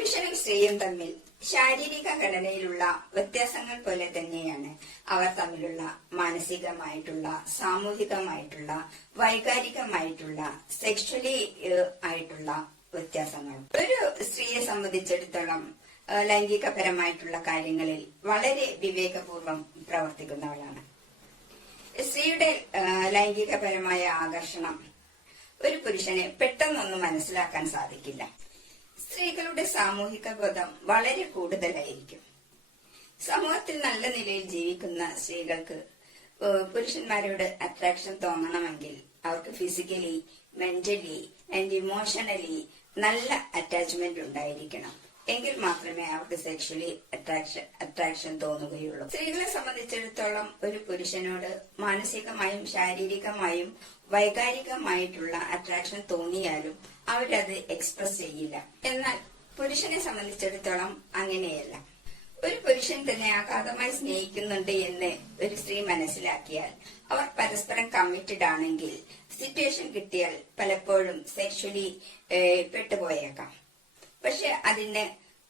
പുരുഷനും സ്ത്രീയും തമ്മിൽ ശാരീരിക ഘടനയിലുള്ള വ്യത്യാസങ്ങൾ പോലെ തന്നെയാണ് അവർ തമ്മിലുള്ള മാനസികമായിട്ടുള്ള സാമൂഹികമായിട്ടുള്ള വൈകാരികമായിട്ടുള്ള സെക്ഷലി ആയിട്ടുള്ള വ്യത്യാസങ്ങൾ ഒരു സ്ത്രീയെ സംബന്ധിച്ചിടത്തോളം ലൈംഗികപരമായിട്ടുള്ള കാര്യങ്ങളിൽ വളരെ വിവേകപൂർവം പ്രവർത്തിക്കുന്നവളാണ്. സ്ത്രീയുടെ ലൈംഗികപരമായ ആകർഷണം ഒരു പുരുഷനെ പെട്ടെന്നൊന്നും മനസ്സിലാക്കാൻ സാധിക്കില്ല. സ്ത്രീകളുടെ സാമൂഹിക ബോധം വളരെ കൂടുതലായിരിക്കും. സമൂഹത്തിൽ നല്ല നിലയിൽ ജീവിക്കുന്ന സ്ത്രീകൾക്ക് പുരുഷന്മാരോട് അട്രാക്ഷൻ തോന്നണമെങ്കിൽ അവർക്ക് ഫിസിക്കലി മെന്റലി ആൻഡ് ഇമോഷണലി നല്ല അറ്റാച്ച്മെന്റ് ഉണ്ടായിരിക്കണം. എങ്കിൽ മാത്രമേ അവർക്ക് സെക്ഷലി അട്രാക്ഷൻ അട്രാക്ഷൻ തോന്നുകയുള്ളൂ. സ്ത്രീകളെ സംബന്ധിച്ചിടത്തോളം ഒരു പുരുഷനോട് മാനസികമായും ശാരീരികമായും വൈകാരികമായിട്ടുള്ള അട്രാക്ഷൻ തോന്നിയാലും അവരത് എക്സ്പ്രസ് ചെയ്യില്ല. എന്നാൽ പുരുഷനെ സംബന്ധിച്ചിടത്തോളം അങ്ങനെയല്ല. ഒരു പുരുഷൻ തന്നെ അഗാധമായി സ്നേഹിക്കുന്നുണ്ട് എന്ന് ഒരു സ്ത്രീ മനസ്സിലാക്കിയാൽ അവർ പരസ്പരം കമ്മിറ്റഡ് ആണെങ്കിൽ സിറ്റുവേഷൻ കിട്ടിയാൽ പലപ്പോഴും സെക്ഷലി പെട്ടുപോയേക്കാം. പക്ഷെ അതിന്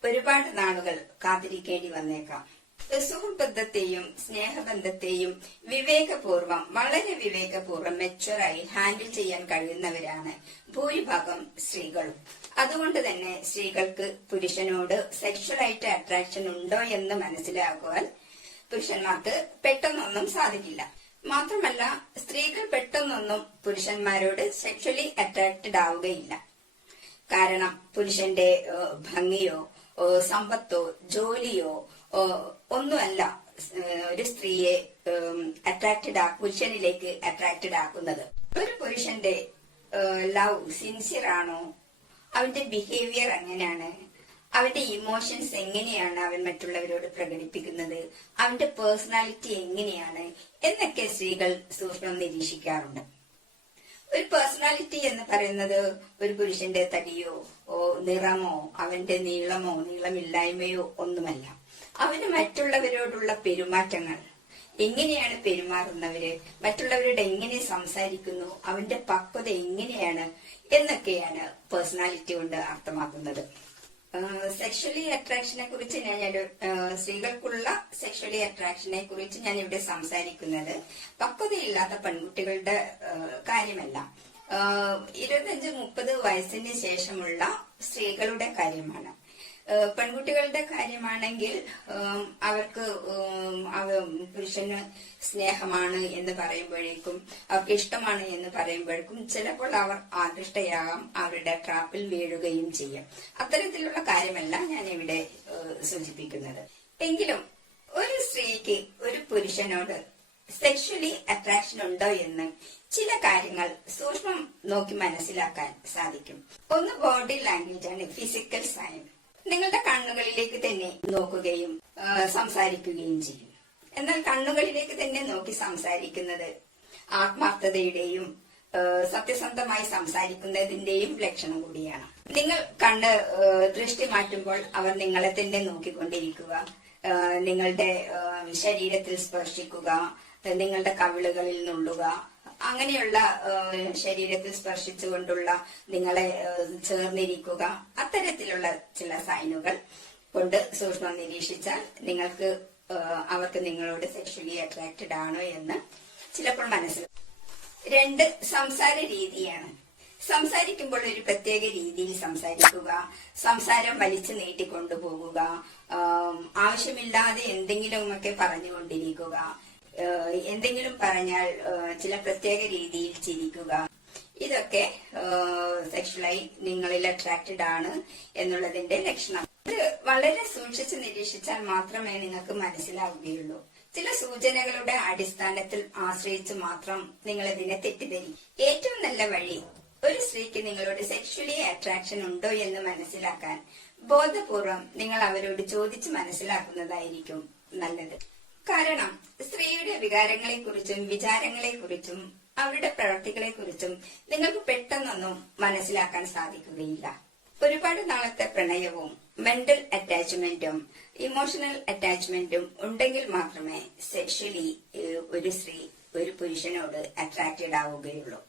ഒരുപാട് നാളുകൾ കാത്തിരിക്കേണ്ടി വന്നേക്കാം. സുഹൃബന്ധത്തെയും സ്നേഹബന്ധത്തെയും വിവേകപൂർവം വളരെ വിവേകപൂർവം മെച്ചുവറായി ഹാൻഡിൽ ചെയ്യാൻ കഴിയുന്നവരാണ് ഭൂരിഭാഗം സ്ത്രീകളും. അതുകൊണ്ട് തന്നെ സ്ത്രീകൾക്ക് പുരുഷനോട് സെക്ഷലായിട്ട് അട്രാക്ഷൻ ഉണ്ടോ എന്ന് മനസ്സിലാക്കുവാൻ പുരുഷന്മാർക്ക് പെട്ടെന്നൊന്നും സാധിക്കില്ല. മാത്രമല്ല സ്ത്രീകൾ പെട്ടെന്നൊന്നും പുരുഷന്മാരോട് സെക്ഷലി അട്രാക്റ്റഡ് ആവുകയില്ല. കാരണം പുരുഷന്റെ ഭംഗിയോ സമ്പത്തോ ജോലിയോ ഒന്നുമല്ല ഒരു സ്ത്രീയെ അട്രാക്റ്റഡ് ആ പുരുഷനിലേക്ക് അട്രാക്റ്റഡ് ആക്കുന്നത്. ഒരു പുരുഷന്റെ ലവ് സിൻസിയർ ആണോ? അവന്റെ ബിഹേവിയർ എങ്ങനെയാണ്? അവന്റെ ഇമോഷൻസ് എങ്ങനെയാണ് അവൻ മറ്റുള്ളവരോട് പ്രകടിപ്പിക്കുന്നത്? അവന്റെ പേഴ്സണാലിറ്റി എങ്ങനെയാണ്? എന്നൊക്കെ സ്ത്രീകൾ സൂക്ഷ്മം നിരീക്ഷിക്കാറുണ്ട്. ഒരു പേഴ്സണാലിറ്റി എന്ന് പറയുന്നത് ഒരു പുരുഷന്റെ തടിയോ നിറമോ അവന്റെ നീളമോ നീളമില്ലായ്മയോ ഒന്നുമല്ല. അവന് മറ്റുള്ളവരോടുള്ള പെരുമാറ്റങ്ങൾ. എങ്ങനെയാണ് പെരുമാറുന്നവര്? മറ്റുള്ളവരോട് എങ്ങനെ സംസാരിക്കുന്നു? അവന്റെ പക്വത എങ്ങനെയാണ്? എന്നൊക്കെയാണ് പേഴ്സണാലിറ്റി കൊണ്ട് അർത്ഥമാക്കുന്നത്. സെക്ഷലി അട്രാക്ഷനെ കുറിച്ച് ഞാൻ സ്ത്രീകൾക്കുള്ള സെക്ഷലി അട്രാക്ഷനെ കുറിച്ച് ഞാൻ ഇവിടെ സംസാരിക്കുന്നത് പക്വതയില്ലാത്ത പെൺകുട്ടികളുടെ കാര്യമല്ല. ഇരുപത്തഞ്ച് മുപ്പത് വയസ്സിന് ശേഷമുള്ള സ്ത്രീകളുടെ കാര്യമാണ്. പെൺകുട്ടികളുടെ കാര്യമാണെങ്കിൽ അവർക്ക് പുരുഷന് സ്നേഹമാണ് എന്ന് പറയുമ്പോഴേക്കും അവർക്ക് ഇഷ്ടമാണ് എന്ന് പറയുമ്പോഴേക്കും ചിലപ്പോൾ അവർ ആകൃഷ്ടയാകാം അവരുടെ ട്രാപ്പിൽ വീഴുകയും ചെയ്യും. അത്തരത്തിലുള്ള കാര്യമല്ല ഞാൻ ഇവിടെ സൂചിപ്പിക്കുന്നത്. എങ്കിലും ഒരു സ്ത്രീക്ക് ഒരു പുരുഷനോട് സെക്ഷലി അട്രാക്ഷൻ ഉണ്ടോ എന്ന് ചില കാര്യങ്ങൾ സൂക്ഷ്മം നോക്കി മനസ്സിലാക്കാൻ സാധിക്കും. ഒന്ന് ബോഡി ലാംഗ്വേജ് ആണ് ഫിസിക്കൽ സൈൻ നിങ്ങളുടെ കണ്ണുകളിലേക്ക് തന്നെ നോക്കുകയും സംസാരിക്കുകയും ചെയ്യും. എന്നാൽ കണ്ണുകളിലേക്ക് തന്നെ നോക്കി സംസാരിക്കുന്നത് ആത്മാർത്ഥതയുടെയും സത്യസന്ധമായി സംസാരിക്കുന്നതിന്റെയും ലക്ഷണം കൂടിയാണ്. നിങ്ങൾ കണ്ണ് ദൃഷ്ടി മാറ്റുമ്പോൾ അവർ നിങ്ങളെ തന്നെ നോക്കിക്കൊണ്ടിരിക്കുക നിങ്ങളുടെ ശരീരത്തിൽ സ്പർശിക്കുക നിങ്ങളുടെ കവിളുകളിൽ നുള്ളുക അങ്ങനെയുള്ള ശരീരത്തിൽ സ്പർശിച്ചുകൊണ്ടുള്ള നിങ്ങളെ ചേർന്നിരിക്കുക. അത്തരത്തിലുള്ള ചില സൈനുകൾ കൊണ്ട് സൂക്ഷ്മം നിരീക്ഷിച്ചാൽ നിങ്ങൾക്ക് അവർക്ക് നിങ്ങളോട് സെക്ഷലി അട്രാക്റ്റഡ് ആണോ എന്ന് ചിലപ്പോൾ മനസ്സിലാക്കും രണ്ട് സംസാര രീതിയാണ്. സംസാരിക്കുമ്പോൾ ഒരു പ്രത്യേക രീതിയിൽ സംസാരിക്കുക സംസാരം വലിച്ചു നീട്ടിക്കൊണ്ടുപോകുക കൊണ്ടുപോകുക ആവശ്യമില്ലാതെ എന്തെങ്കിലുമൊക്കെ പറഞ്ഞുകൊണ്ടിരിക്കുക എന്തെങ്കിലും പറഞ്ഞാൽ ചില പ്രത്യേക രീതിയിൽ ചിരിക്കുക. ഇതൊക്കെ സെക്ഷലായി നിങ്ങളിൽ അട്രാക്റ്റഡ് ആണ് എന്നുള്ളതിന്റെ ലക്ഷണം. ഇത് വളരെ സൂക്ഷിച്ച് നിരീക്ഷിച്ചാൽ മാത്രമേ നിങ്ങൾക്ക് മനസ്സിലാവുകയുള്ളൂ. ചില സൂചനകളുടെ അടിസ്ഥാനത്തിൽ ആശ്രയിച്ച് മാത്രം നിങ്ങൾ ഇതിനെ തെറ്റിദ്ധരി ഏറ്റവും നല്ല വഴി ഒരു സ്ത്രീക്ക് നിങ്ങളോട് സെക്ഷലി അട്രാക്ഷൻ ഉണ്ടോ എന്ന് മനസ്സിലാക്കാൻ ബോധപൂർവം നിങ്ങൾ അവരോട് ചോദിച്ച് മനസ്സിലാക്കുന്നതായിരിക്കും നല്ലത്. കാരണം സ്ത്രീയുടെ വികാരങ്ങളെക്കുറിച്ചും വിചാരങ്ങളെക്കുറിച്ചും അവരുടെ പ്രവൃത്തികളെക്കുറിച്ചും നിങ്ങൾക്ക് പെട്ടെന്നൊന്നും മനസ്സിലാക്കാൻ സാധിക്കുകയില്ല. ഒരുപാട് നാളത്തെ പ്രണയവും മെന്റൽ അറ്റാച്ച്മെന്റും ഇമോഷണൽ അറ്റാച്ച്മെന്റും ഉണ്ടെങ്കിൽ മാത്രമേ സെക്ഷലി ഒരു സ്ത്രീ ഒരു പുരുഷനോട് അട്രാക്റ്റഡ് ആവുകയുള്ളൂ.